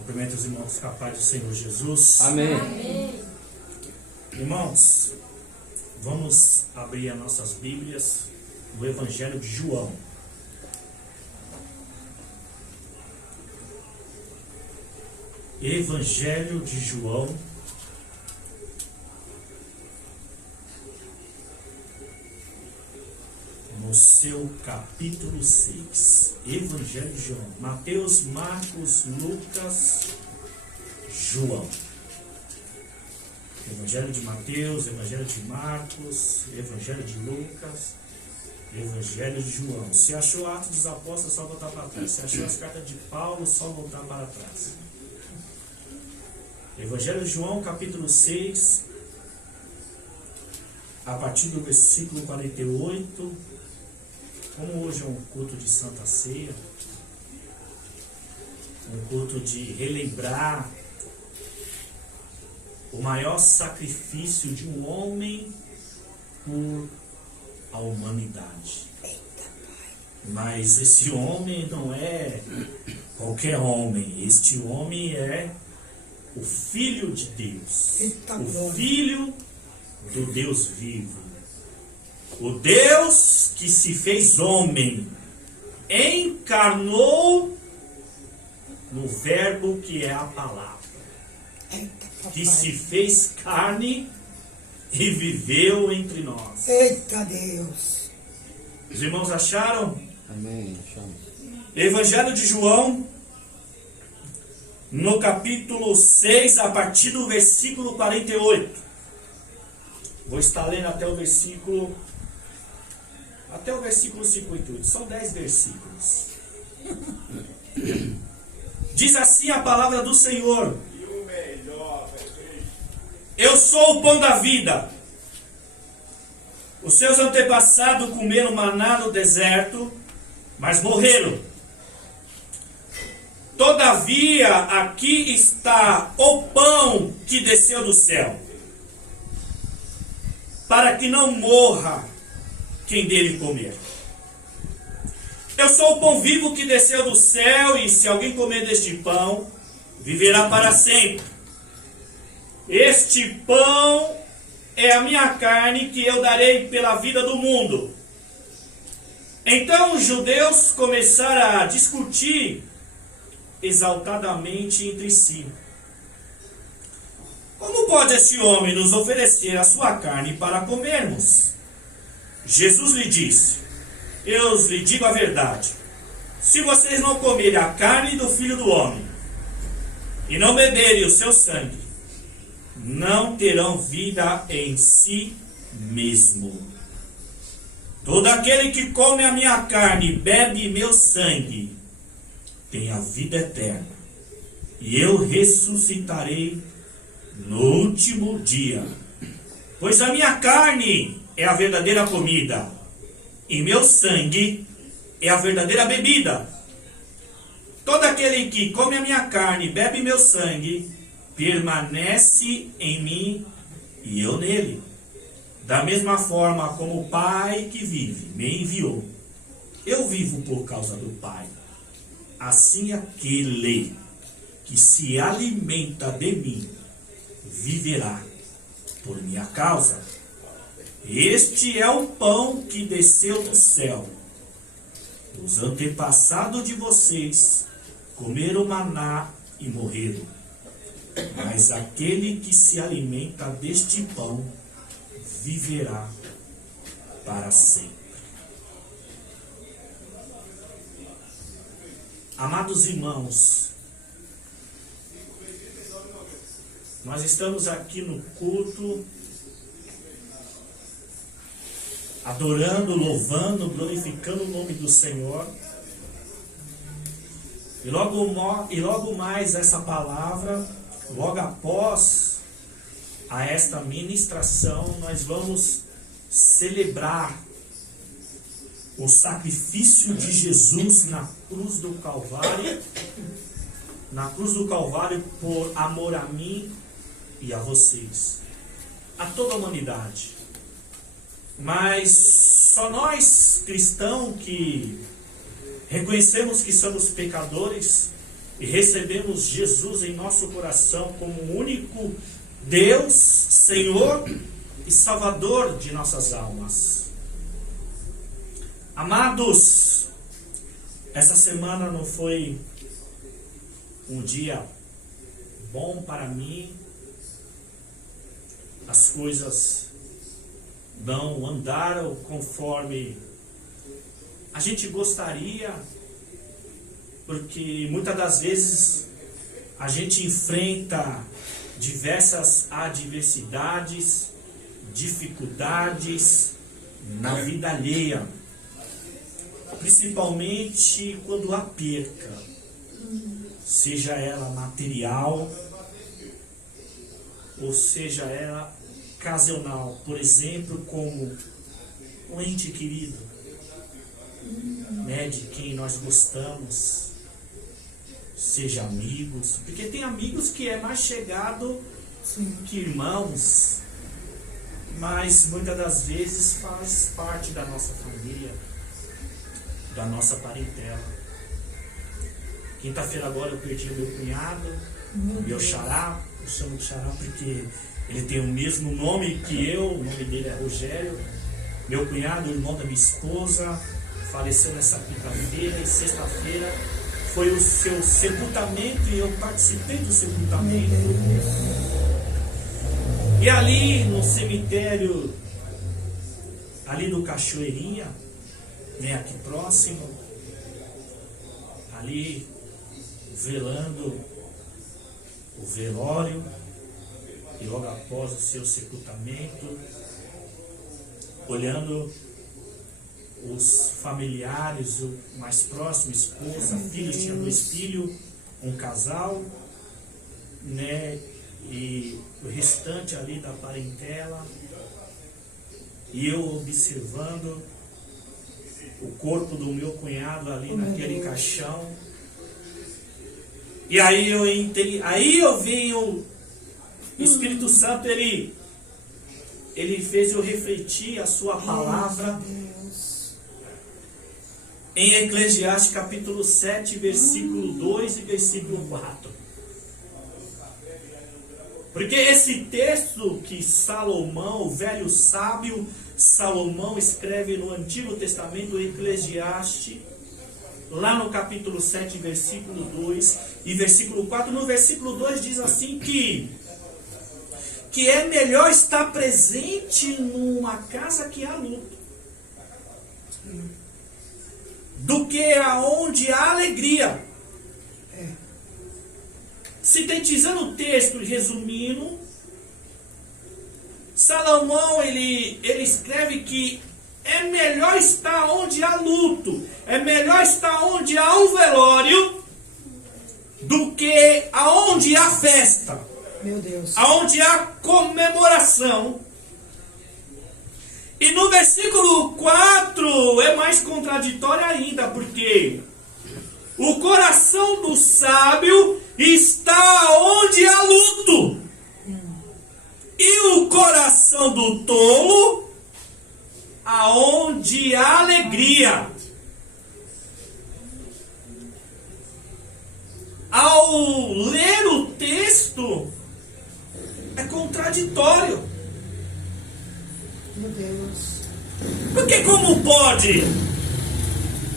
Cumprimento os irmãos com a paz do Senhor Jesus. Amém. Amém. Irmãos, vamos abrir as nossas Bíblias no Evangelho de João. Evangelho de João, no seu capítulo 6. Evangelho de João. Mateus, Marcos, Lucas, João. Evangelho de Mateus, Evangelho de Marcos, Evangelho de Lucas, Evangelho de João. Se achou Atos dos Apóstolos, só voltar para trás. Se achou as cartas de Paulo, só voltar para trás. Evangelho de João, capítulo 6, a partir do versículo 48. Como hoje é um culto de Santa Ceia, um culto de relembrar o maior sacrifício de um homem por a humanidade. Mas esse homem não é qualquer homem. Este homem é o Filho de Deus. O Filho do Deus vivo. O Deus que se fez homem. Encarnou no verbo que é a palavra. Que se fez carne e viveu entre nós. Eita Deus. Os irmãos acharam? Amém. Chama. Evangelho de João, no capítulo 6, a partir do versículo 48. Vou estar lendo até o versículo 58. São 10 versículos. Diz assim a palavra do Senhor: Eu sou o pão da vida. Os seus antepassados comeram maná no deserto, mas morreram. Todavia, aqui está o pão que desceu do céu, para que não morra quem dele comer. Eu sou o pão vivo que desceu do céu, e se alguém comer deste pão, viverá para sempre. Este pão é a minha carne que eu darei pela vida do mundo. Então os judeus começaram a discutir exaltadamente entre si: Como pode esse homem nos oferecer a sua carne para comermos? Jesus lhe disse: Eu lhe digo a verdade. Se vocês não comerem a carne do Filho do Homem e não beberem o seu sangue, não terão vida em si mesmo. Todo aquele que come a minha carne e bebe meu sangue tem a vida eterna, e eu ressuscitarei no último dia. Pois a minha carne é a verdadeira comida, e meu sangue é a verdadeira bebida. Todo aquele que come a minha carne e bebe meu sangue permanece em mim e eu nele. Da mesma forma como o Pai que vive me enviou, eu vivo por causa do Pai. Assim aquele que se alimenta de mim viverá por minha causa. Este é o pão que desceu do céu. Os antepassados de vocês comeram maná e morreram. Mas aquele que se alimenta deste pão viverá para sempre. Amados irmãos, nós estamos aqui no culto, adorando, louvando, glorificando o nome do Senhor. E logo mais essa palavra, logo após a esta ministração, nós vamos celebrar o sacrifício de Jesus na cruz do Calvário, por amor a mim e a vocês, a toda a humanidade. Mas só nós cristãos que reconhecemos que somos pecadores, e recebemos Jesus em nosso coração como o único Deus, Senhor e Salvador de nossas almas. Amados, essa semana não foi um dia bom para mim. As coisas não andaram conforme a gente gostaria, porque muitas das vezes a gente enfrenta diversas adversidades, dificuldades na vida alheia, principalmente quando há perca, seja ela material ou seja ela ocasional, por exemplo, como um ente querido, né, de quem nós gostamos, seja amigos, porque tem amigos que é mais chegado que irmãos, mas muitas das vezes faz parte da nossa família, da nossa parentela. Quinta-feira agora eu perdi o meu cunhado, meu xará, eu chamo de xará porque ele tem o mesmo nome que eu, o nome dele é Rogério. Meu cunhado, irmão da minha esposa, faleceu nessa quinta-feira e sexta-feira foi o seu sepultamento e eu participei do sepultamento. E ali no cemitério, ali do Cachoeirinha, né, aqui próximo, ali velando o velório e logo após o seu sepultamento, olhando os familiares, o mais próximo, esposa, filhos, tinha 2 filhos, um casal, né, e o restante ali da parentela, e eu observando o corpo do meu cunhado ali naquele caixão. E aí eu entrei, aí eu vi o Espírito Santo, ele fez eu refletir a sua palavra em Eclesiastes capítulo 7, versículo 2 e versículo 4. Porque esse texto que Salomão, o velho sábio Salomão, escreve no Antigo Testamento, Eclesiastes, lá no capítulo 7, versículo 2 e versículo 4, no versículo 2 diz assim que é melhor estar presente numa casa que há luto, do que aonde há alegria. Sintetizando o texto e resumindo, Salomão ele escreve que é melhor estar onde há luto, é melhor estar onde há um velório, do que aonde há festa, Meu Deus. aonde há comemoração. E no versículo 4 é mais contraditório ainda, porque o coração do sábio está onde há luto, e o coração do tolo aonde há alegria. Ao ler o texto, é contraditório. Meu Deus. Porque como pode?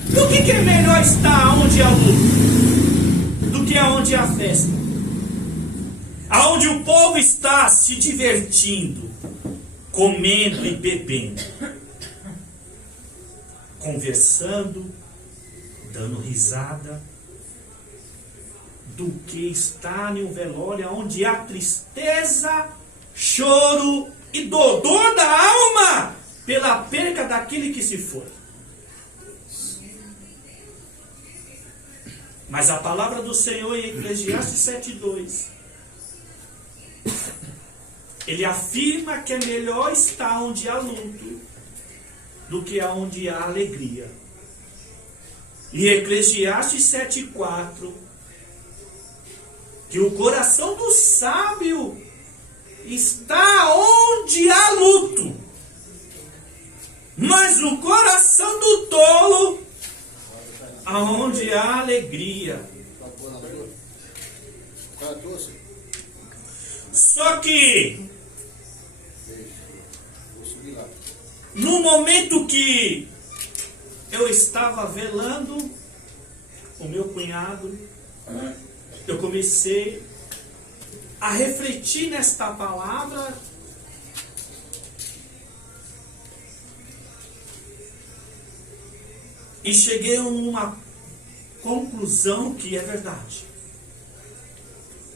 Do que é melhor estar onde há luto do que aonde há festa? Aonde o povo está se divertindo, comendo e bebendo, conversando, dando risada, do que estar em um velório onde há tristeza, choro e dor da alma pela perca daquele que se foi. Mas a palavra do Senhor em Eclesiastes 7:2, ele afirma que é melhor estar onde há luto do que onde há alegria. E Eclesiastes 7:4, que o coração do sábio está onde há luto, mas o coração do tolo aonde há alegria. Só que no momento que eu estava velando o meu cunhado, eu comecei a refletir nesta palavra e cheguei a uma conclusão que é verdade.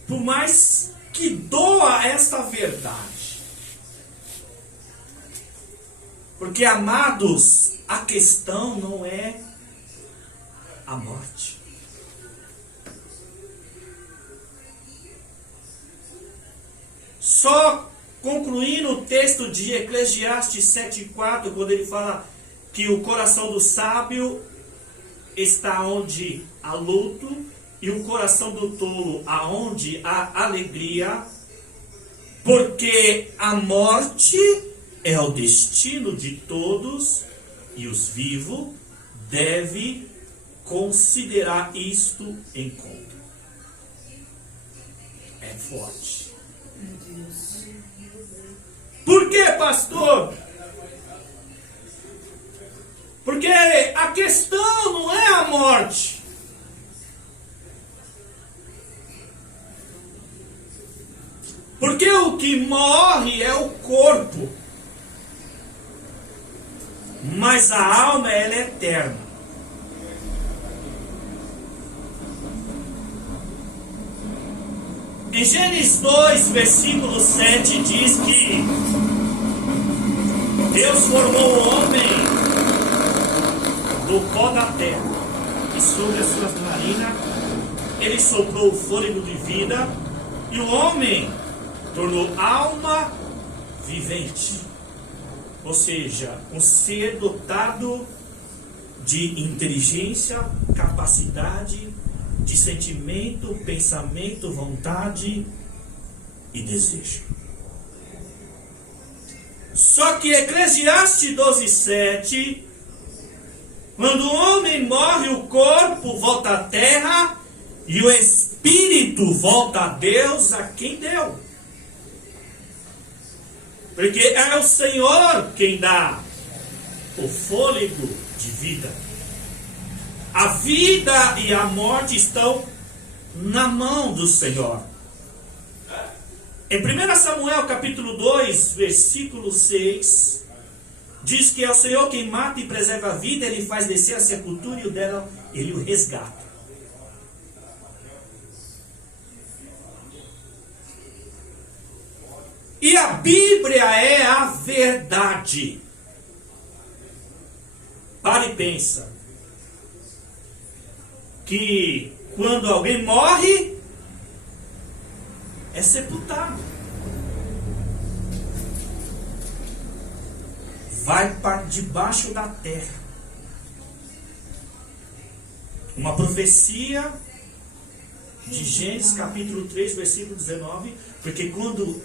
Por mais que doa esta verdade, porque, amados, a questão não é a morte. Só concluindo o texto de Eclesiastes 7,4, quando ele fala que o coração do sábio está onde há luto e o coração do tolo aonde há alegria, porque a morte é o destino de todos e os vivos devem considerar isto em conta. É forte. Por que, pastor? Porque a questão não é a morte. Porque o que morre é o corpo. Mas a alma, ela é eterna. Em Gênesis 2, versículo 7, diz que Deus formou o homem do pó da terra, e sobre as suas narinas ele soprou o fôlego de vida, e o homem tornou alma vivente. Ou seja, um ser dotado de inteligência, capacidade, de sentimento, pensamento, vontade e desejo. Só que Eclesiastes 12:7, quando o homem morre, o corpo volta à terra e o espírito volta a Deus, a quem deu. Porque é o Senhor quem dá o fôlego de vida. A vida e a morte estão na mão do Senhor. Em 1 Samuel capítulo 2, versículo 6, diz que é o Senhor quem mata e preserva a vida, Ele faz descer a sepultura e o dela Ele o resgata. E a Bíblia é a verdade. Para e pensa que quando alguém morre, é sepultado. Vai para debaixo da terra. Uma profecia de Gênesis capítulo 3, versículo 19, porque quando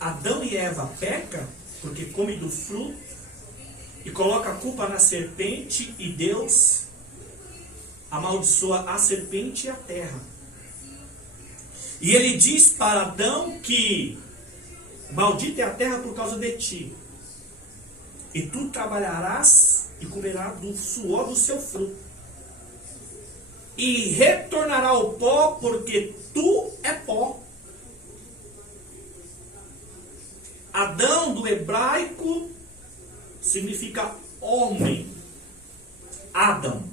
Adão e Eva pecam, porque come do fruto e coloca a culpa na serpente, e Deus amaldiçoa a serpente e a terra. E ele diz para Adão que maldita é a terra por causa de ti, e tu trabalharás e comerás do suor do seu fruto, e retornará ao pó, porque tu é pó. Adão, do hebraico, significa homem. Adam.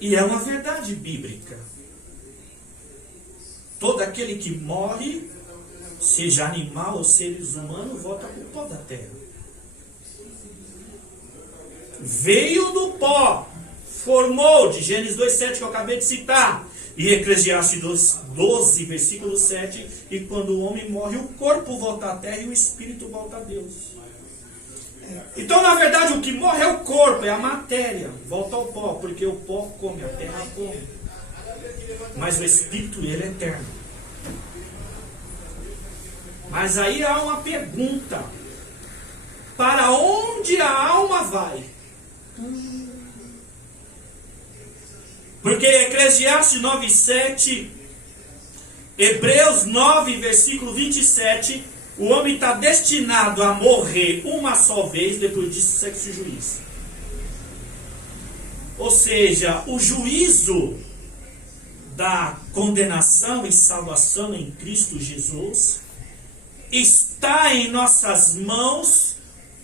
E é uma verdade bíblica. Todo aquele que morre, seja animal ou seres humanos, volta para o pó da terra. Veio do pó, formou, de Gênesis 2,7 que eu acabei de citar, e Eclesiastes 12, versículo 7, e quando o homem morre, o corpo volta à terra e o espírito volta a Deus. Então, na verdade, o que morre é o corpo, é a matéria, volta ao pó, porque o pó come, a terra come. Mas o espírito, ele é eterno. Mas aí há uma pergunta: para onde a alma vai? Porque Eclesiastes 9:7, Hebreus 9, versículo 27, o homem está destinado a morrer uma só vez, depois disso segue-se o juízo. Ou seja, o juízo da condenação e salvação em Cristo Jesus está em nossas mãos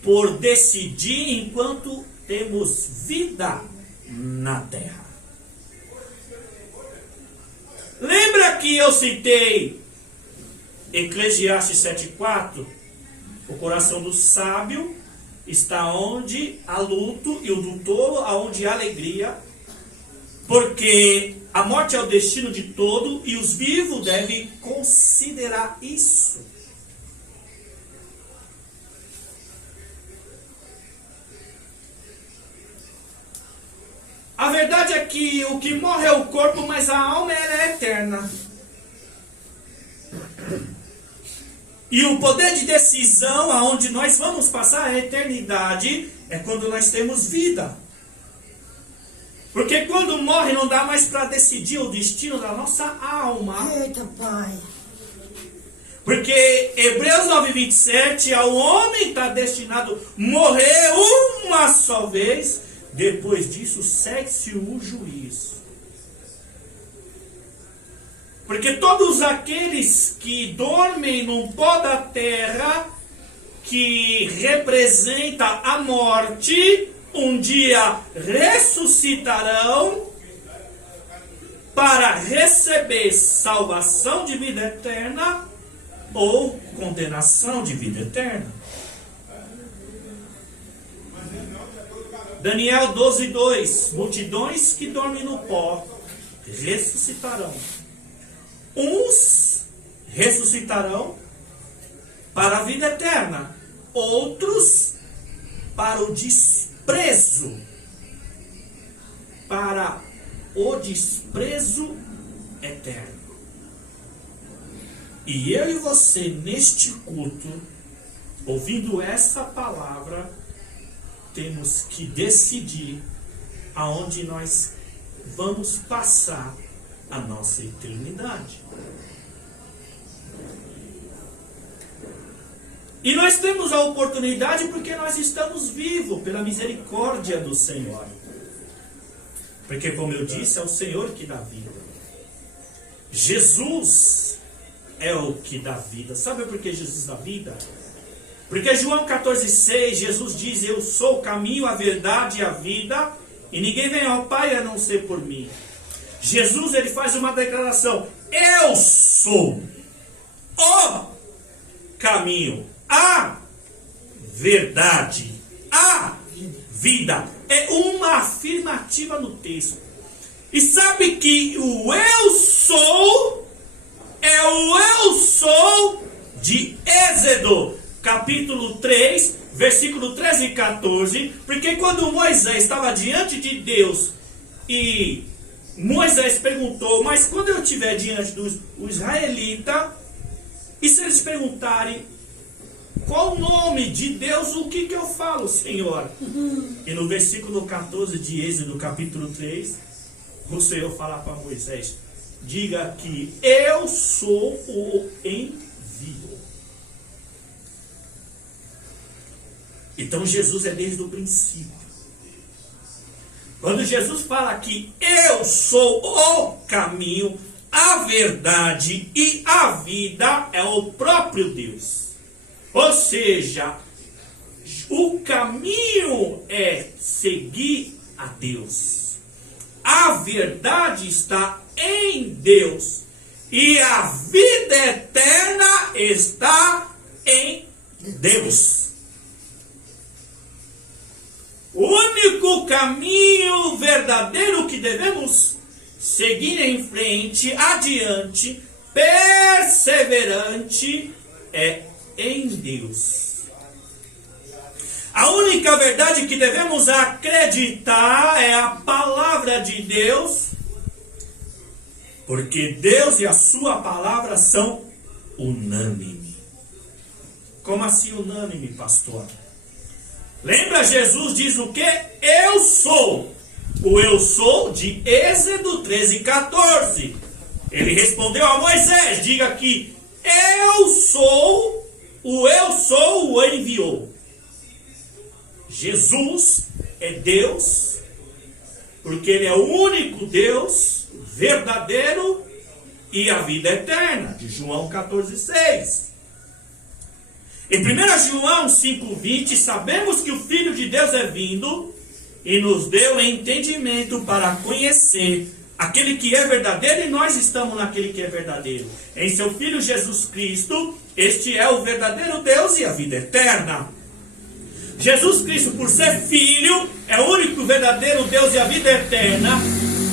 por decidir enquanto temos vida na terra. Lembra que eu citei Eclesiastes 7,4? O coração do sábio está onde há luto, e o do tolo aonde há alegria, porque a morte é o destino de todo, e os vivos devem considerar isso. A verdade é que o que morre é o corpo, mas a alma ela é eterna. E o poder de decisão aonde nós vamos passar a eternidade é quando nós temos vida. Porque quando morre não dá mais para decidir o destino da nossa alma. Eita, Pai. Porque Hebreus 9:27, ao homem está destinado a morrer uma só vez. Depois disso, segue-se o juízo. Porque todos aqueles que dormem no pó da terra, que representa a morte, um dia ressuscitarão para receber salvação de vida eterna ou condenação de vida eterna. Daniel 12:2, multidões que dormem no pó ressuscitarão. Uns ressuscitarão para a vida eterna, outros para o desprezo, para o desprezo eterno. E eu e você neste culto, ouvindo essa palavra, temos que decidir aonde nós vamos passar a nossa eternidade. E nós temos a oportunidade porque nós estamos vivos pela misericórdia do Senhor. Porque, como eu disse, é o Senhor que dá vida. Jesus é o que dá vida. Sabe por que Jesus dá vida? Porque João 14,6, Jesus diz: eu sou o caminho, a verdade e a vida, e ninguém vem ao Pai a não ser por mim. Jesus, ele faz uma declaração: eu sou o caminho, a verdade, a vida. É uma afirmativa no texto. E sabe que o eu sou é o eu sou de Êxodo, capítulo 3, versículo 13 e 14. Porque quando Moisés estava diante de Deus e Moisés perguntou: mas quando eu estiver diante dos israelitas, e se eles perguntarem qual o nome de Deus, o que eu falo, Senhor? E no versículo 14 de Êxodo, capítulo 3, o Senhor fala para Moisés: diga que eu sou o envio. Então Jesus é desde o princípio. Quando Jesus fala que eu sou o caminho, a verdade e a vida, é o próprio Deus. Ou seja, o caminho é seguir a Deus. A verdade está em Deus. E a vida eterna está em Deus. O único caminho verdadeiro que devemos seguir em frente, adiante, perseverante, é em Deus. A única verdade que devemos acreditar é a palavra de Deus, porque Deus e a sua palavra são unânimes. Como assim unânime, pastor? Lembra, Jesus diz o que? Eu sou o eu sou de Êxodo 13:14. Ele respondeu a Moisés: diga que eu sou, o enviou. Jesus é Deus, porque Ele é o único Deus verdadeiro e a vida eterna, de João 14:6. Em 1 João 5:20, sabemos que o Filho de Deus é vindo e nos deu entendimento para conhecer aquele que é verdadeiro, e nós estamos naquele que é verdadeiro. Em seu Filho Jesus Cristo, este é o verdadeiro Deus e a vida eterna. Jesus Cristo, por ser Filho, é o único verdadeiro Deus e a vida eterna,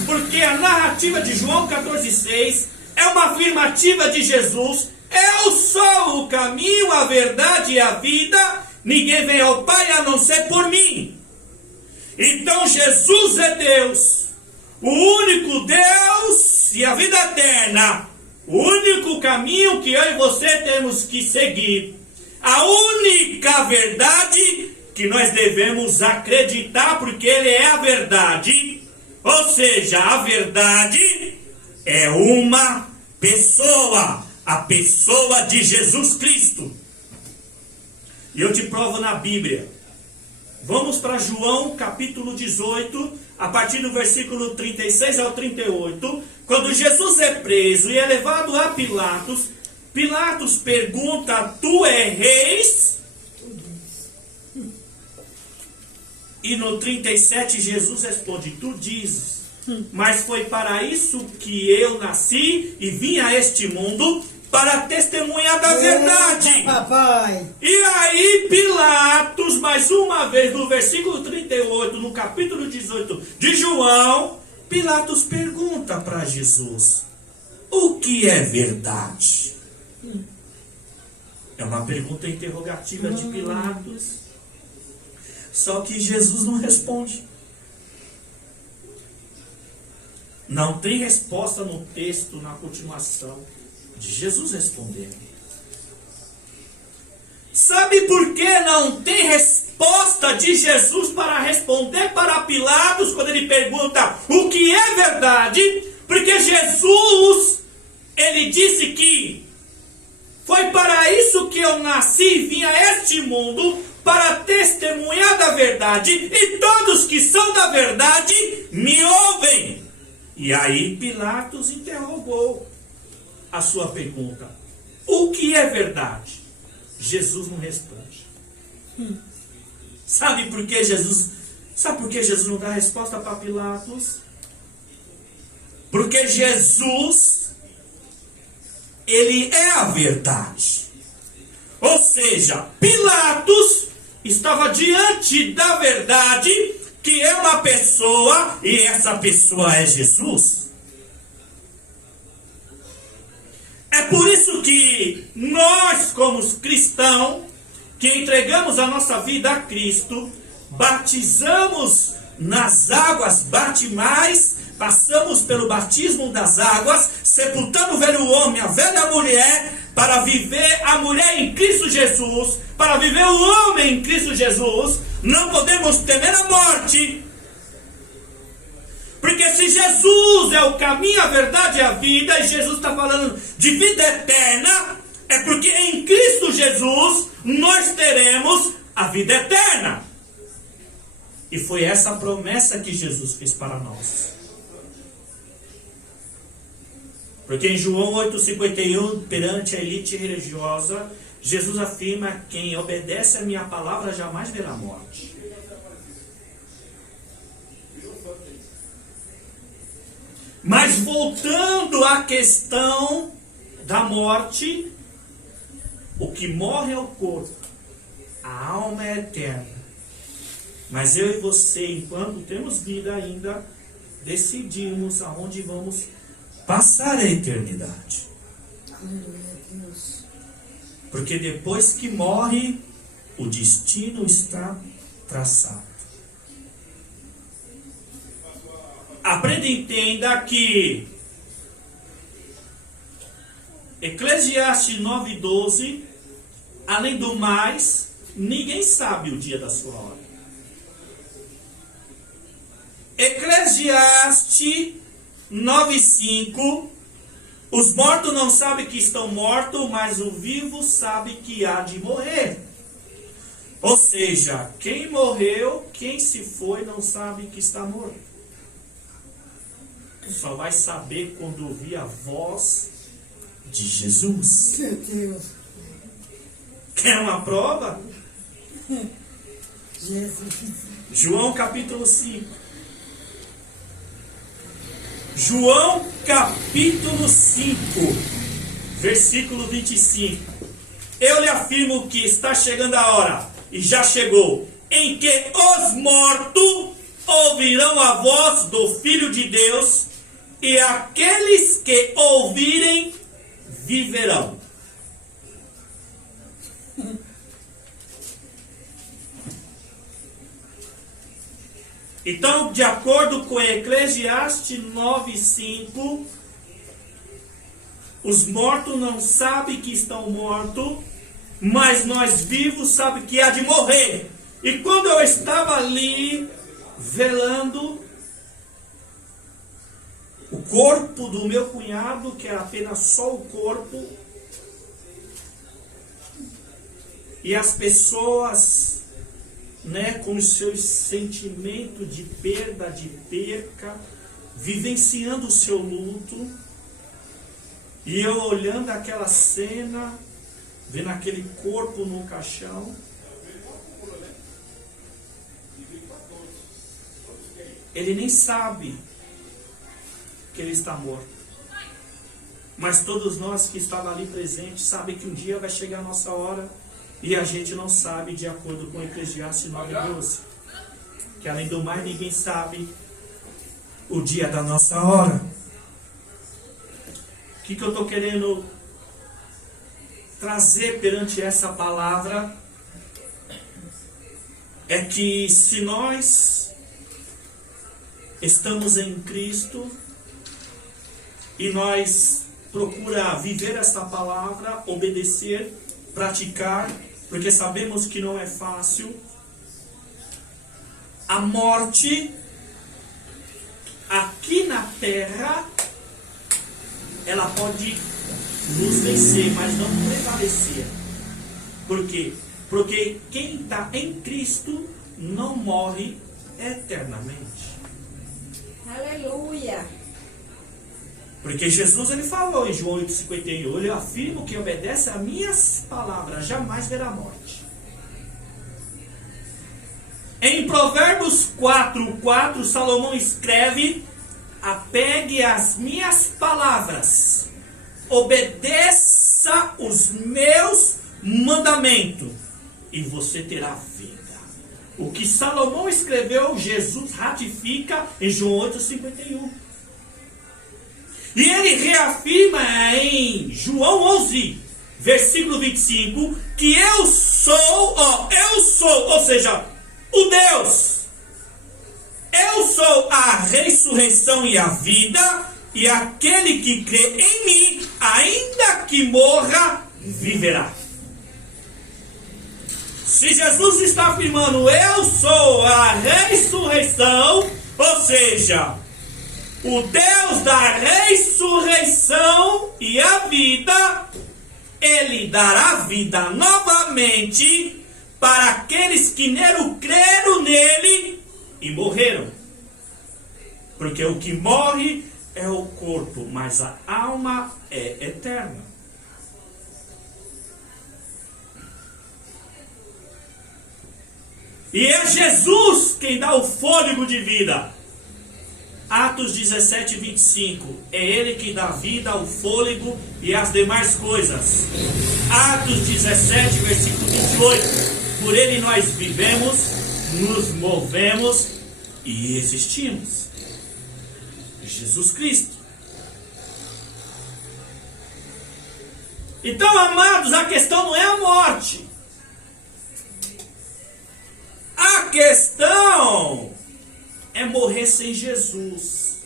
porque a narrativa de João 14:6 é uma afirmativa de Jesus: eu sou o caminho, a verdade e a vida, ninguém vem ao Pai a não ser por mim. Então Jesus é Deus, o único Deus e a vida eterna, o único caminho que eu e você temos que seguir, a única verdade que nós devemos acreditar, porque Ele é a verdade. Ou seja, a verdade é uma pessoa, a pessoa de Jesus Cristo. E eu te provo na Bíblia. Vamos para João capítulo 18, a partir do versículo 36 ao 38. Quando Jesus é preso e é levado a Pilatos, Pilatos pergunta: tu és reis? E no 37 Jesus responde: tu dizes, mas foi para isso que eu nasci e vim a este mundo, para testemunhar da verdade. Papai. E aí Pilatos, mais uma vez, no versículo 38, no capítulo 18 de João, Pilatos pergunta para Jesus: o que é verdade? É uma pergunta interrogativa de Pilatos. Só que Jesus não responde. Não tem resposta no texto, na continuação de Jesus respondendo. Sabe por que não tem resposta de Jesus para responder para Pilatos quando ele pergunta o que é verdade? Porque Jesus, ele disse que foi para isso que eu nasci e vim a este mundo, para testemunhar da verdade, e todos que são da verdade me ouvem. E aí Pilatos interrogou a sua pergunta: o que é verdade? Jesus não responde. Sabe por que Jesus não dá resposta para Pilatos? Porque Jesus, ele é a verdade. Ou seja, Pilatos estava diante da verdade, que é uma pessoa, e essa pessoa é Jesus. É por isso que nós, como cristãos, que entregamos a nossa vida a Cristo, batizamos nas águas batimais, passamos pelo batismo das águas, sepultando o velho homem, a velha mulher, para viver a mulher em Cristo Jesus, para viver o homem em Cristo Jesus. Não podemos temer a morte, porque se Jesus é o caminho, a verdade e a vida, e Jesus está falando de vida eterna, é porque em Cristo Jesus nós teremos a vida eterna. E foi essa promessa que Jesus fez para nós. Porque em João 8,51, perante a elite religiosa, Jesus afirma: quem obedece a minha palavra jamais verá morte. Mas voltando à questão da morte, o que morre é o corpo, a alma é eterna. Mas eu e você, enquanto temos vida ainda, decidimos aonde vamos passar a eternidade. Aleluia, Deus. Porque depois que morre, o destino está traçado. Aprenda e entenda que Eclesiastes 9:12, além do mais, ninguém sabe o dia da sua hora. Eclesiastes 9:5. Os mortos não sabem que estão mortos, mas o vivo sabe que há de morrer. Ou seja, quem morreu, quem se foi, não sabe que está morto. Só vai saber quando ouvir a voz de Jesus. Meu Deus. Quer uma prova? Jesus. João capítulo 5. João capítulo 5, versículo 25. Eu lhe afirmo que está chegando a hora, e já chegou, em que os mortos ouvirão a voz do Filho de Deus, e aqueles que ouvirem viverão. Então, de acordo com Eclesiastes 9:5, os mortos não sabem que estão mortos, mas nós vivos sabemos que há de morrer. E quando eu estava ali velando o corpo do meu cunhado, que era apenas só o corpo, e as pessoas, com os seus sentimentos de perda, de perca, vivenciando o seu luto, e eu olhando aquela cena, vendo aquele corpo no caixão, ele nem sabe que ele está morto, mas todos nós que estávamos ali presentes sabem que um dia vai chegar a nossa hora. E a gente não sabe, de acordo com Eclesiastes 9:12, que além do mais ninguém sabe o dia da nossa hora. O que eu estou querendo trazer perante essa palavra é que se nós estamos em Cristo e nós procuramos viver essa palavra, obedecer, praticar, porque sabemos que não é fácil, a morte aqui na terra ela pode nos vencer, mas não prevalecer. Por quê? Porque quem está em Cristo não morre eternamente. Aleluia! Porque Jesus ele falou em João 8,51, ele afirma que obedece a minhas palavras, jamais verá morte. Em Provérbios 4:4, Salomão escreve: apegue às minhas palavras, obedeça os meus mandamentos, e você terá vida. O que Salomão escreveu, Jesus ratifica em João 8,51. E ele reafirma em João 11, versículo 25, que eu sou, ou seja, o Deus. Eu sou a ressurreição e a vida, e aquele que crê em mim, ainda que morra, viverá. Se Jesus está afirmando, eu sou a ressurreição, ou seja, o Deus da ressurreição e a vida, Ele dará vida novamente para aqueles que nele creram nele e morreram. Porque o que morre é o corpo, mas a alma é eterna. E é Jesus quem dá o fôlego de vida. Atos 17:25, é Ele que dá vida, o fôlego e as demais coisas. Atos 17, versículo 28, por Ele nós vivemos, nos movemos e existimos. Jesus Cristo. Então, amados, a questão não é a morte. A questão é morrer sem Jesus.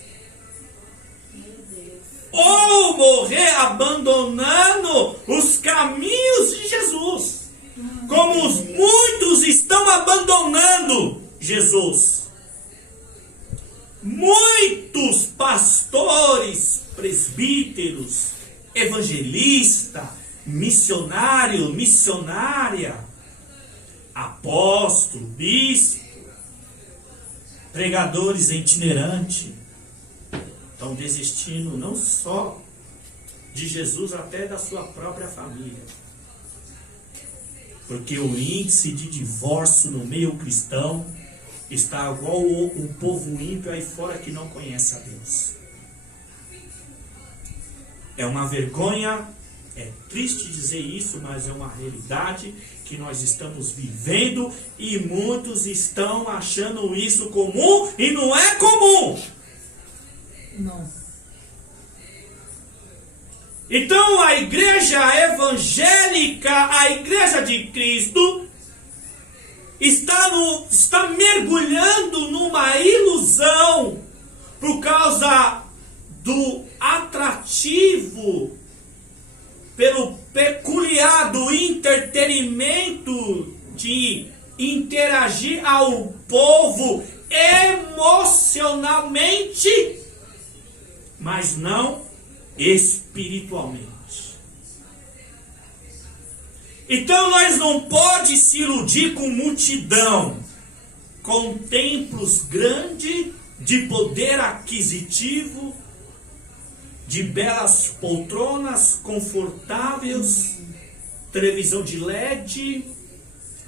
Ou morrer abandonando os caminhos de Jesus. Como muitos estão abandonando Jesus. muitos pastores, presbíteros, evangelista, missionário, missionária, apóstolo, bispo, pregadores itinerantes, estão desistindo não só de Jesus, até da sua própria família. Porque o índice de divórcio no meio cristão está igual o povo ímpio aí fora que não conhece a Deus. É uma vergonha, é triste dizer isso, mas é uma realidade que nós estamos vivendo e muitos estão achando isso comum e não é comum. Não. Então a igreja evangélica, a igreja de Cristo, está mergulhando numa ilusão por causa do atrativo, pelo peculiar do entretenimento de interagir ao povo emocionalmente, mas não espiritualmente. Então nós não podemos se iludir com multidão, com templos grandes, de poder aquisitivo, de belas poltronas confortáveis, televisão de LED,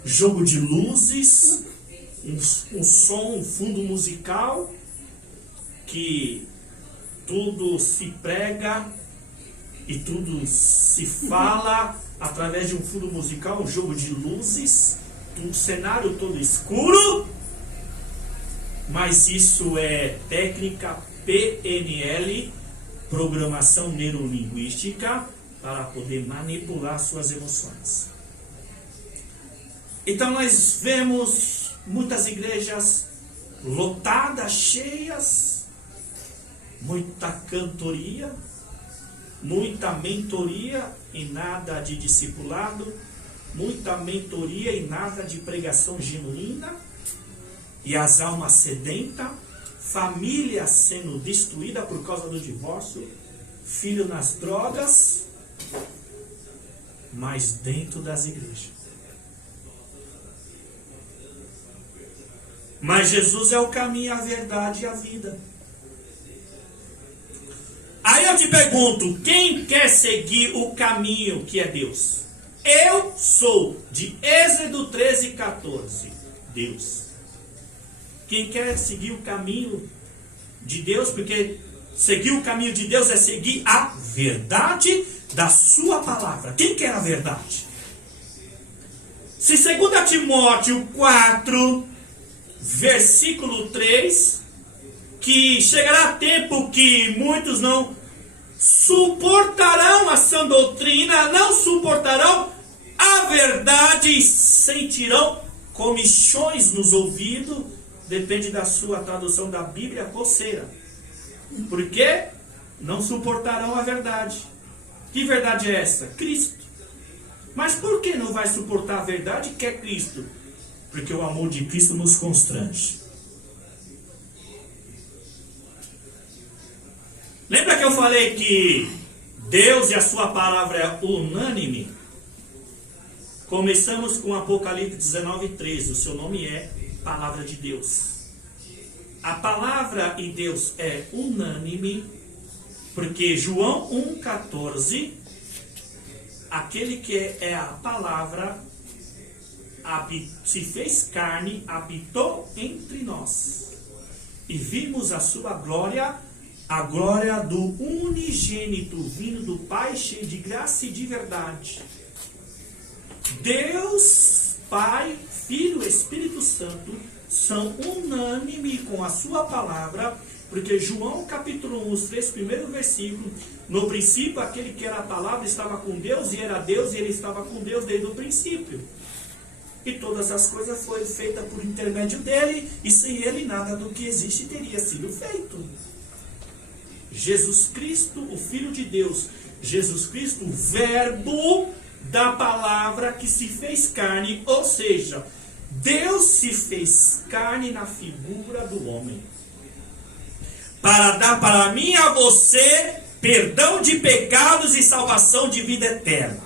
jogo de luzes, um som, um fundo musical, que tudo se prega e tudo se fala através de um fundo musical, um jogo de luzes, um cenário todo escuro, mas isso é técnica PNL, programação neurolinguística, para poder manipular suas emoções. Então nós vemos muitas igrejas lotadas, cheias, muita cantoria, muita mentoria e nada de discipulado, muita mentoria e nada de pregação genuína, e as almas sedentas, família sendo destruída por causa do divórcio, filho nas drogas, mas dentro das igrejas. Mas Jesus é o caminho, a verdade e a vida. Aí eu te pergunto, quem quer seguir o caminho que é Deus? Eu sou, de Êxodo 13:14, Deus. Quem quer seguir o caminho de Deus, porque seguir o caminho de Deus é seguir a verdade da sua palavra. Quem quer a verdade? Se 2 Timóteo 4, versículo 3, que chegará tempo que muitos não suportarão a sã doutrina, não suportarão a verdade e sentirão comichões nos ouvidos. Depende da sua tradução da Bíblia, coceira. Por quê? Não suportarão a verdade. Que verdade é essa? Cristo. Mas por que não vai suportar a verdade que é Cristo? Porque o amor de Cristo nos constrange. Lembra que eu falei que Deus e a sua palavra é unânime? Começamos com Apocalipse 19:13. O seu nome é Palavra de Deus. A palavra em Deus é unânime, porque João 1,14, aquele que é a palavra, se fez carne, habitou entre nós, e vimos a sua glória, a glória do unigênito, vindo do Pai, cheio de graça e de verdade. Deus, Pai, Filho, Espírito Santo, são unânimes com a sua palavra, porque João capítulo 1, os 3 primeiros versículos, no princípio aquele que era a palavra estava com Deus, e era Deus, e ele estava com Deus desde o princípio. E todas as coisas foram feitas por intermédio dele, e sem ele nada do que existe teria sido feito. Jesus Cristo, o Filho de Deus, Jesus Cristo, o Verbo da palavra que se fez carne, ou seja, Deus se fez carne na figura do homem. para dar para mim e a você perdão de pecados e salvação de vida eterna.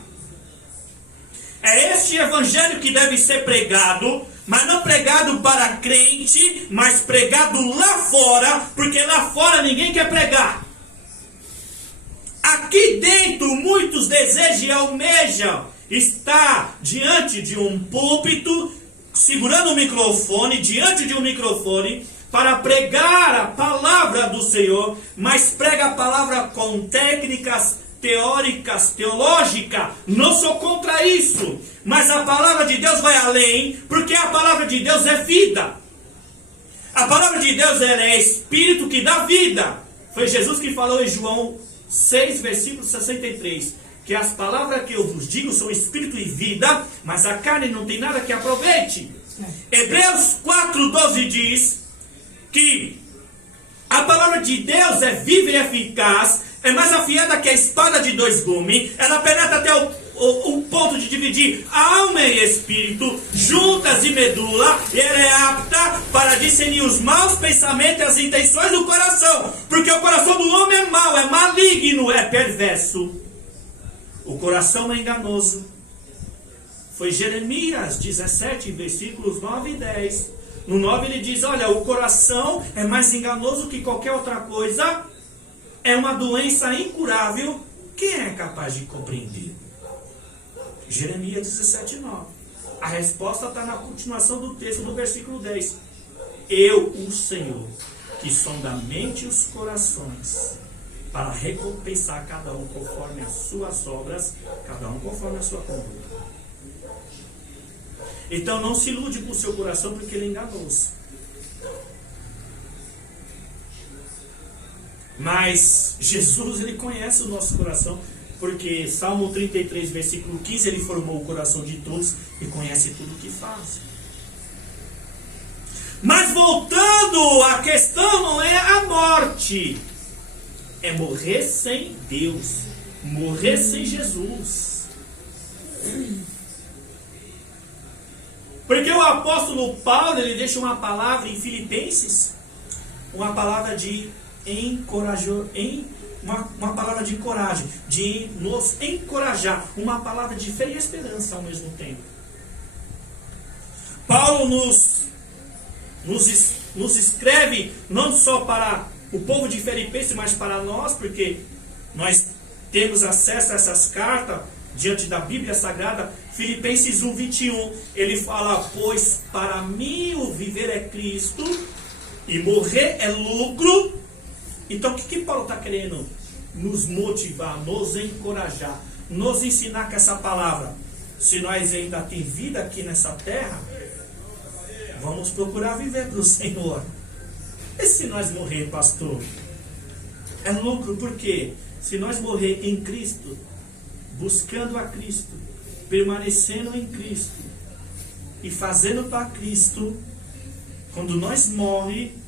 É este evangelho que deve ser pregado, mas não pregado para crente, mas pregado lá fora, porque lá fora ninguém quer pregar. Aqui dentro muitos desejam e almejam estar diante de um púlpito, segurando o microfone, diante de um microfone, para pregar a palavra do Senhor, mas prega a palavra com técnicas teóricas, teológicas. Não sou contra isso, mas a palavra de Deus vai além, porque a palavra de Deus é vida. A palavra de Deus é espírito que dá vida. Foi Jesus que falou em João 6, versículo 63, que as palavras que eu vos digo são espírito e vida, mas a carne não tem nada que aproveite. Hebreus 4:12 diz que a palavra de Deus é viva e eficaz, é mais afiada que a espada de dois gumes, ela penetra até o ponto de dividir alma e espírito, juntas e medula, e ela é apta para discernir os maus pensamentos e as intenções do coração, porque o coração do homem é mau, é maligno, é perverso. O coração é enganoso. Foi Jeremias 17, versículos 9 e 10. No 9 ele diz, olha, o coração é mais enganoso que qualquer outra coisa, é uma doença incurável, quem é capaz de compreender? Jeremias 17, 9. A resposta está na continuação do texto, do versículo 10. Eu, o Senhor, que sonda a mente e os corações, para recompensar cada um conforme as suas obras, cada um conforme a sua conduta. Então não se ilude com o seu coração, porque ele é enganoso. Mas Jesus, ele conhece o nosso coração, porque Salmo 33, versículo 15, ele formou o coração de todos e conhece tudo o que faz. Mas voltando, a questão não é a morte, é morrer sem Deus, morrer sem Jesus. Porque o apóstolo Paulo, ele deixa uma palavra em Filipenses, uma palavra de uma palavra de coragem, de nos encorajar, uma palavra de fé e esperança ao mesmo tempo. Paulo nos escreve não só para o povo de Filipenses, mas para nós, porque nós temos acesso a essas cartas diante da Bíblia Sagrada. Filipenses 1:21, ele fala, pois para mim o viver é Cristo e morrer é lucro. Então o que Paulo está querendo nos motivar, nos encorajar, nos ensinar com essa palavra? Se nós ainda temos vida aqui nessa terra, vamos procurar viver para o Senhor. E se nós morrer, pastor? É lucro, porque se nós morrer em Cristo, buscando a Cristo, permanecendo em Cristo e fazendo para Cristo, quando nós morremos,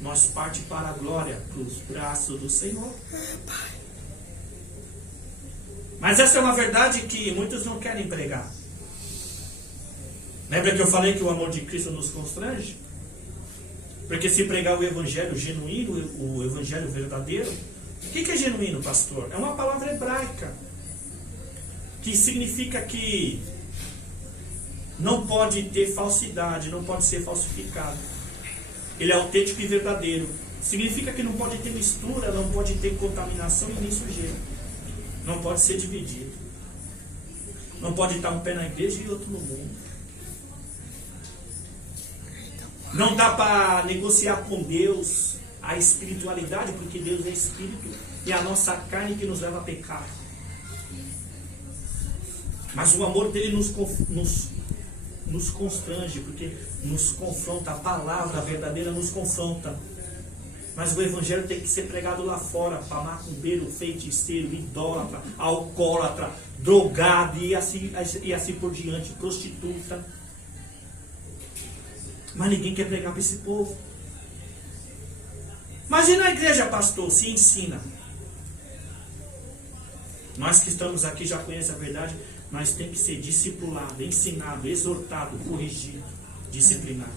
nós parte para a glória, para os braços do Senhor. Mas essa é uma verdade que muitos não querem pregar. Lembra que eu falei que o amor de Cristo nos constrange? Porque se pregar o evangelho genuíno, o evangelho verdadeiro, o que é genuíno, pastor? É uma palavra hebraica, que significa que não pode ter falsidade, não pode ser falsificado. Ele é autêntico e verdadeiro. Significa que não pode ter mistura, não pode ter contaminação e nem sujeira. Não pode ser dividido. Não pode estar um pé na igreja e outro no mundo. Não dá para negociar com Deus a espiritualidade, porque Deus é espírito e a nossa carne que nos leva a pecar. Mas o amor dele nos constrange, porque nos confronta, a palavra verdadeira nos confronta. Mas o evangelho tem que ser pregado lá fora, para macumbeiro, feiticeiro, idólatra, alcoólatra, drogado e assim por diante, prostituta. Mas ninguém quer pregar para esse povo. Imagina a igreja, pastor, se ensina. Nós que estamos aqui já conhecemos a verdade. Nós temos que ser discipulado, ensinado, exortado, corrigido, disciplinado.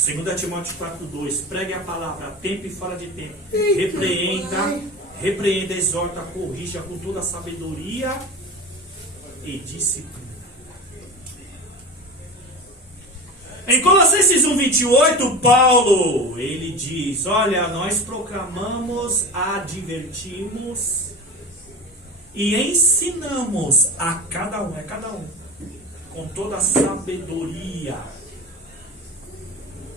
2 Timóteo 4:2. Pregue a palavra a tempo e fora de tempo. Eita, Repreenda, exorta, corrija com toda a sabedoria e disciplina. Em Colossenses 1:28, Paulo, ele diz: olha, nós proclamamos, advertimos e ensinamos a cada um, com toda a sabedoria,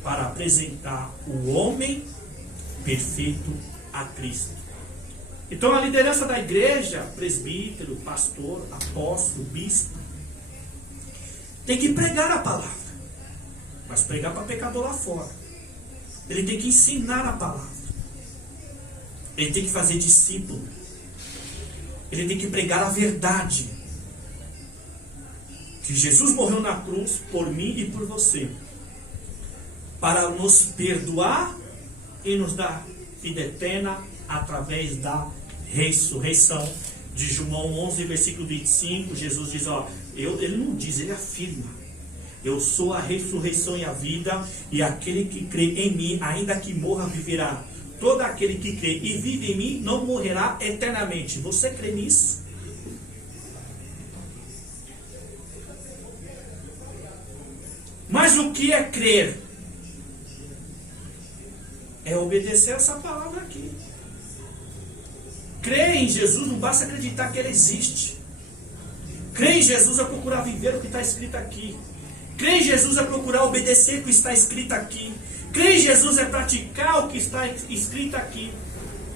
para apresentar o homem perfeito a Cristo. Então a liderança da igreja, presbítero, pastor, apóstolo, bispo, tem que pregar a palavra. Mas pregar para pecador lá fora. Ele tem que ensinar a palavra. Ele tem que fazer discípulo. Ele tem que pregar a verdade. Que Jesus morreu na cruz por mim e por você, para nos perdoar e nos dar vida eterna através da ressurreição. De João 11, versículo 25, Jesus diz, ele não diz, ele afirma: eu sou a ressurreição e a vida, e aquele que crê em mim, ainda que morra, viverá. Todo aquele que crê e vive em mim não morrerá eternamente. Você crê nisso? Mas o que é crer? É obedecer essa palavra aqui. Crer em Jesus não basta acreditar que Ele existe. Crer em Jesus é procurar viver o que está escrito aqui. Crer em Jesus é procurar obedecer o que está escrito aqui. Crer em Jesus é praticar o que está escrito aqui.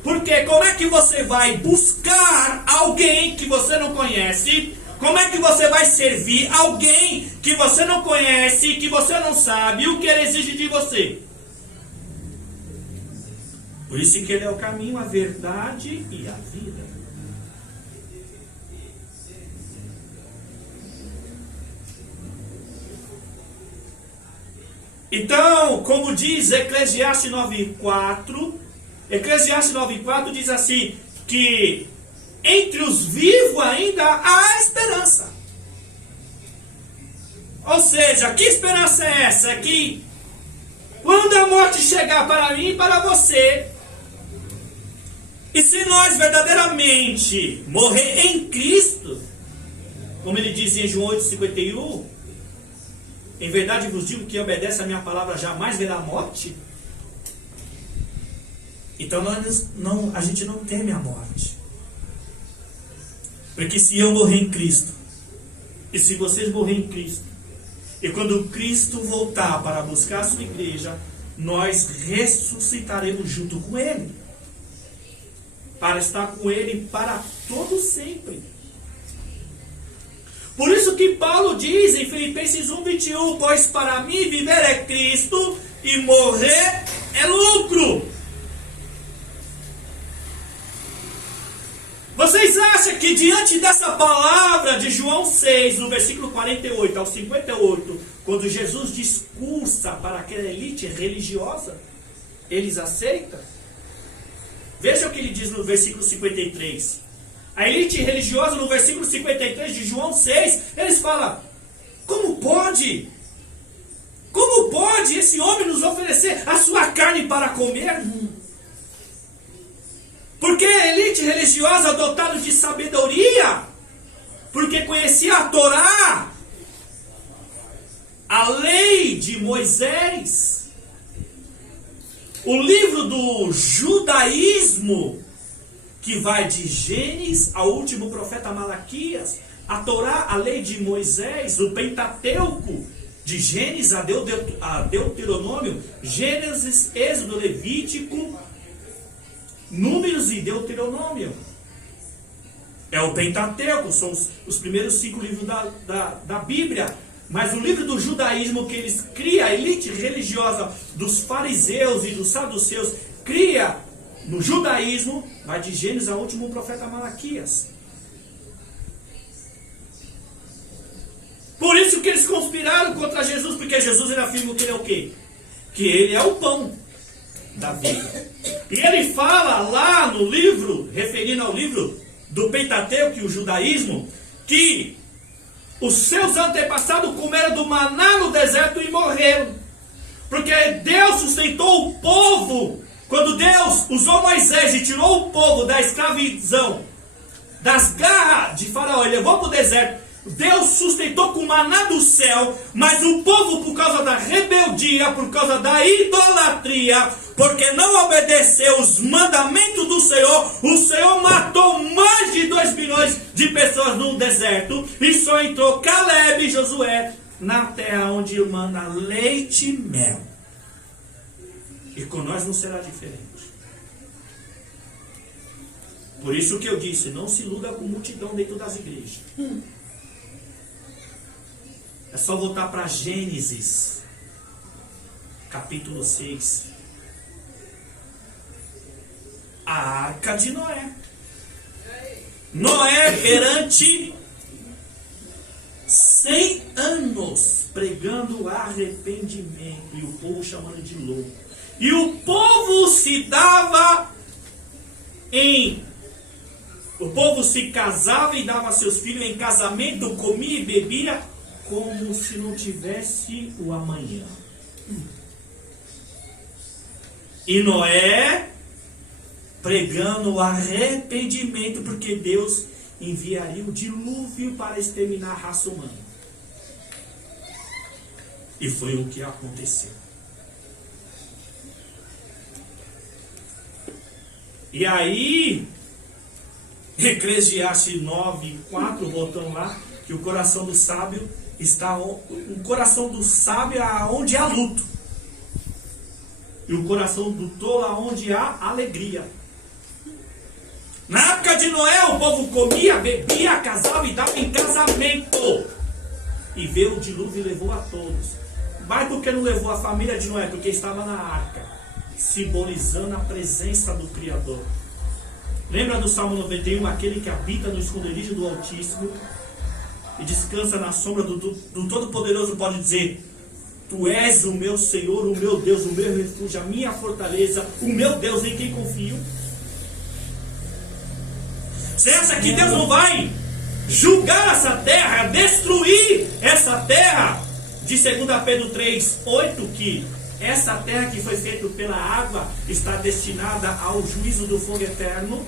Porque como é que você vai buscar alguém que você não conhece? Como é que você vai servir alguém que você não conhece, que você não sabe o que ele exige de você? Por isso que ele é o caminho, a verdade e a vida. Então, como diz Eclesiastes 9:4, Eclesiastes 9:4 diz assim, que entre os vivos ainda há esperança. Ou seja, que esperança é essa? É que quando a morte chegar para mim e para você, e se nós verdadeiramente morrer em Cristo, como ele diz em João 8:51, em verdade vos digo que quem obedece a minha palavra jamais verá a morte. Então a gente não teme a morte. Porque se eu morrer em Cristo, e se vocês morrerem em Cristo, e quando Cristo voltar para buscar a sua igreja, nós ressuscitaremos junto com Ele, para estar com Ele para todo sempre. Por isso que Paulo diz em Filipenses 1:21, pois para mim viver é Cristo e morrer é lucro. Vocês acham que diante dessa palavra de João 6, no versículo 48 ao 58, quando Jesus discursa para aquela elite religiosa, eles aceitam? Veja o que ele diz no versículo 53. A elite religiosa, no versículo 53 de João 6, eles falam: como pode? Como pode esse homem nos oferecer a sua carne para comer? Porque a elite religiosa, dotada de sabedoria, porque conhecia a Torá, a lei de Moisés, o livro do judaísmo, que vai de Gênesis ao último profeta Malaquias, a Torá, a lei de Moisés, o Pentateuco, de Gênesis a Deuteronômio, Gênesis, Êxodo, Levítico, Números e Deuteronômio. É o Pentateuco, são os primeiros 5 livros da Bíblia. Mas o livro do judaísmo que eles criam, a elite religiosa dos fariseus e dos saduceus, cria no judaísmo, vai de Gênesis ao último profeta Malaquias. Por isso que eles conspiraram contra Jesus, porque Jesus ele afirma que ele é o quê? Que ele é o pão da vida. E ele fala lá no livro, referindo ao livro do Pentateuco e o judaísmo, que os seus antepassados comeram do maná no deserto e morreram. Porque Deus sustentou o povo. Quando Deus usou Moisés e tirou o povo da escravidão, das garras de Faraó, e levou para o deserto, Deus sustentou com maná do céu, mas o povo, por causa da rebeldia, por causa da idolatria, porque não obedeceu os mandamentos do Senhor, o Senhor matou mais de 2 milhões de pessoas no deserto, e só entrou Caleb e Josué na terra onde manda leite e mel. E com nós não será diferente. Por isso que eu disse, não se iluda com multidão dentro das igrejas. É só voltar para Gênesis, capítulo 6. A arca de Noé. Noé perante 100 anos pregando arrependimento e o povo chamando de louco. E o povo se dava o povo se casava e dava seus filhos em casamento, comia e bebia como se não tivesse o amanhã. E Noé pregando o arrependimento, porque Deus enviaria o dilúvio para exterminar a raça humana. E foi o que aconteceu. E aí, Eclesiastes 9:4, voltando lá, que o coração do sábio está, o coração do sábio é onde há luto, e o coração do tolo é onde há alegria. Na época de Noé, o povo comia, bebia, casava e dava em casamento. E veio o dilúvio e levou a todos. Mas por que não levou a família de Noé? Porque estava na arca, simbolizando a presença do Criador. Lembra do Salmo 91? Aquele que habita no esconderijo do Altíssimo e descansa na sombra do Todo-Poderoso pode dizer: Tu és o meu Senhor, o meu Deus, o meu refúgio, a minha fortaleza, o meu Deus em quem confio. Você acha que Deus não vai julgar essa terra, destruir essa terra? De 2 Pedro 3:8, que essa terra que foi feita pela água está destinada ao juízo do fogo eterno.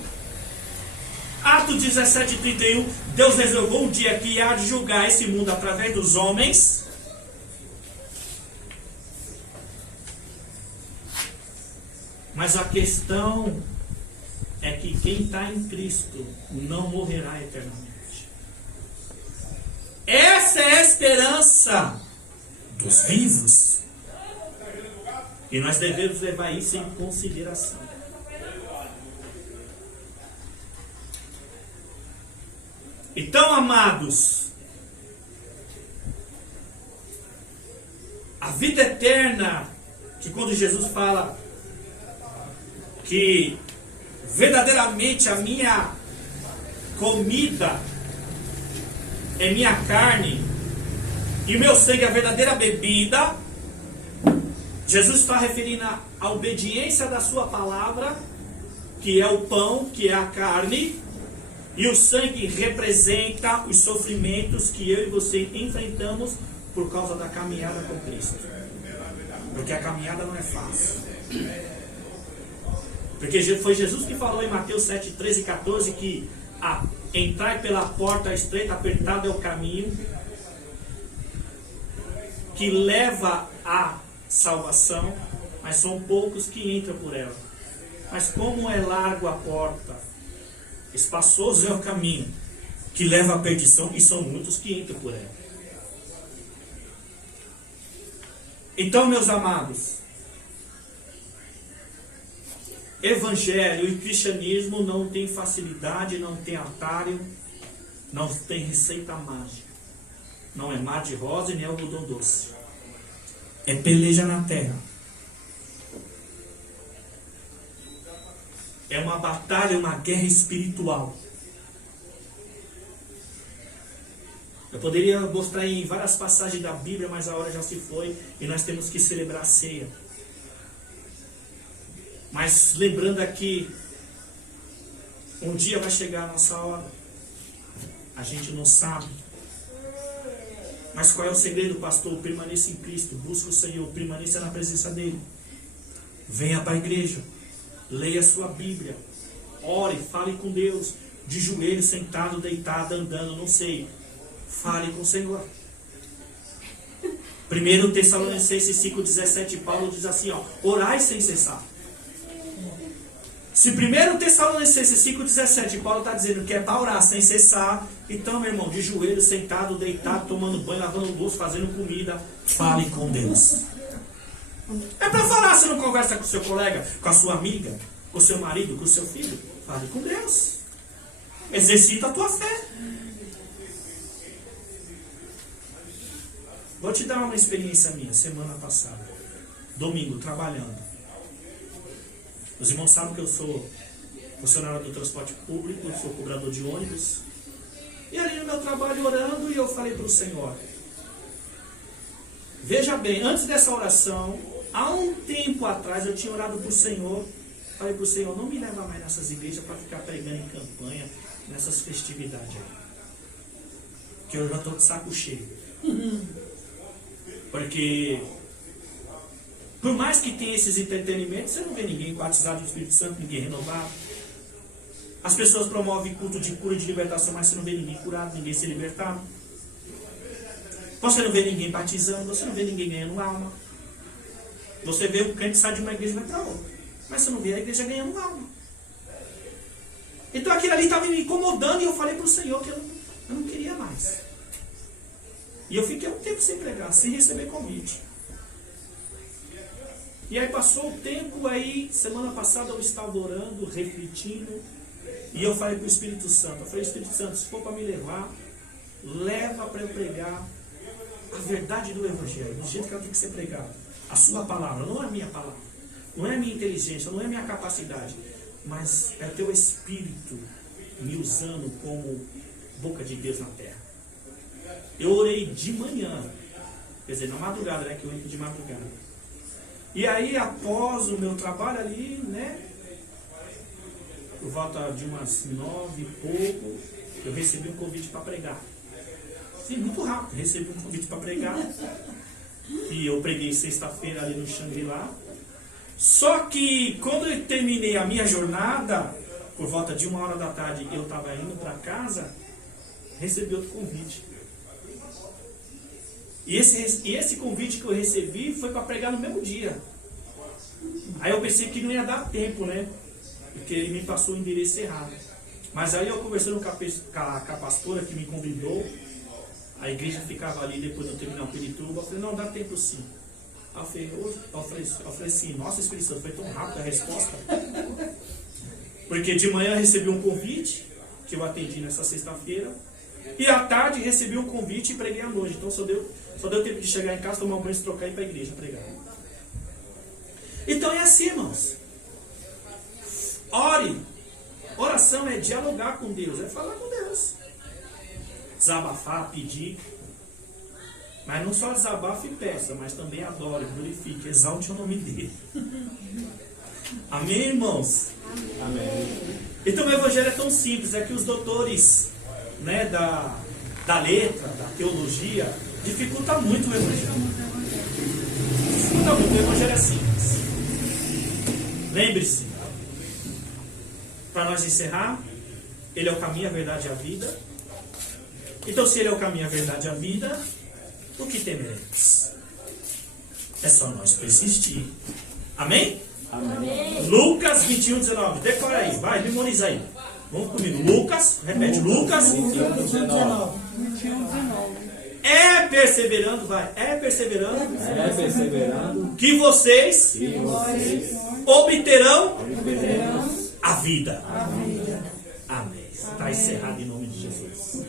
Atos 17:31, Deus reservou um dia que há de julgar esse mundo através dos homens. Mas a questão é que quem está em Cristo não morrerá eternamente. Essa é a esperança dos vivos. E nós devemos levar isso em consideração. Então, amados, a vida eterna, que quando Jesus fala que verdadeiramente a minha comida é minha carne e meu sangue é a verdadeira bebida, Jesus está referindo à obediência da sua palavra, que é o pão, que é a carne, e o sangue representa os sofrimentos que eu e você enfrentamos por causa da caminhada com Cristo. Porque a caminhada não é fácil. Porque foi Jesus que falou em Mateus 7, 13 e 14 que entrar pela porta estreita, apertada é o caminho que leva à salvação, mas são poucos que entram por ela. Mas como é largo a porta, espaçoso é o caminho que leva à perdição, e são muitos que entram por ela. Então, meus amados, Evangelho e cristianismo não tem facilidade, não tem atalho, não tem receita mágica. Não é mar de rosa e nem algodão doce. É peleja na terra. É uma batalha, uma guerra espiritual. Eu poderia mostrar em várias passagens da Bíblia, mas a hora já se foi e nós temos que celebrar a ceia. Mas lembrando aqui, um dia vai chegar a nossa hora. A gente não sabe. Mas qual é o segredo, pastor? Permaneça em Cristo, busque o Senhor, permaneça na presença dEle. Venha para a igreja, leia a sua Bíblia, ore, fale com Deus, de joelho, sentado, deitado, andando, não sei. Fale com o Senhor. 1 Tessalonicenses 5,17, Paulo diz assim, ó, orai sem cessar. Se 1 Tessalonicenses 5,17, Paulo está dizendo que é para orar sem cessar, então, meu irmão, de joelho, sentado, deitado, tomando banho, lavando louça, fazendo comida, fale com Deus. É para falar, você não conversa com o seu colega, com a sua amiga, com o seu marido, com o seu filho? Fale com Deus. Exercita a tua fé. Vou te dar uma experiência minha, semana passada. Domingo, trabalhando. Os irmãos sabem que eu sou funcionário do transporte público, sou cobrador de ônibus. E ali no meu trabalho orando, e eu falei para o Senhor. Veja bem, antes dessa oração, há um tempo atrás eu tinha orado para o Senhor. Falei para o Senhor, não me leva mais nessas igrejas para ficar pregando em campanha, nessas festividades aí. Que eu já estou de saco cheio. Porque, por mais que tenha esses entretenimentos, você não vê ninguém batizado no Espírito Santo, ninguém renovado. As pessoas promovem culto de cura e de libertação, mas você não vê ninguém curado, ninguém se libertado. Você não vê ninguém batizando, você não vê ninguém ganhando alma. Você vê um crente sai de uma igreja e vai para outra, mas você não vê a igreja ganhando alma. Então aquilo ali estava me incomodando e eu falei para o Senhor que eu não queria mais. E eu fiquei um tempo sem pregar, sem receber convite. E aí passou o tempo, aí semana passada eu estava orando, refletindo, e eu falei para o Espírito Santo, eu falei, Espírito Santo, se for para me levar, leva para eu pregar a verdade do Evangelho, do jeito que ela tem que ser pregada. A sua palavra, não é a minha palavra, não é a minha inteligência, não é a minha capacidade, mas é o teu Espírito me usando como boca de Deus na terra. Eu orei de manhã, quer dizer, na madrugada, né, que eu entro de madrugada. E aí, após o meu trabalho ali, né, por volta de umas 9 e pouco, eu recebi um convite para pregar. Sim, muito rápido, recebi um convite para pregar. E eu preguei sexta-feira ali no Xangri-Lá. Só que quando eu terminei a minha jornada, por volta de 1h da tarde, eu estava indo para casa, recebi outro convite. E esse convite que eu recebi foi para pregar no mesmo dia. Aí eu pensei que não ia dar tempo, né? Porque ele me passou o endereço errado. Mas aí eu conversando com a pastora que me convidou, a igreja ficava ali depois de eu terminar o Pirituba. Eu falei, não, dá tempo sim. Aí eu falei assim, nossa, Espírito Santo, foi tão rápido a resposta. Porque de manhã eu recebi um convite, que eu atendi nessa sexta-feira. E à tarde recebi um convite e preguei à noite. Então só deu tempo de chegar em casa, tomar um banho, se trocar e ir para a igreja pregar. Então é assim, irmãos. Ore. Oração é dialogar com Deus, é falar com Deus. Desabafar, pedir. Mas não só desabafe e peça, mas também adore, glorifique, exalte o nome dele. Amém, irmãos? Amém. Então o evangelho é tão simples, é que os doutores, né, da letra, da teologia, dificulta muito o evangelho. Dificulta muito, o evangelho é simples. Lembre-se, para nós encerrar, ele é o caminho, a verdade e a vida. Então se ele é o caminho, a verdade e a vida, o que temeremos? É só nós persistir. Amém? Amém. Lucas 21:19. Decora aí, vai, memoriza aí. Vamos comigo. Lucas, repete. Lucas 21:19. É perseverando, vai. É perseverando. Que vocês obterão a vida. Amém. Está encerrado em nome de Jesus.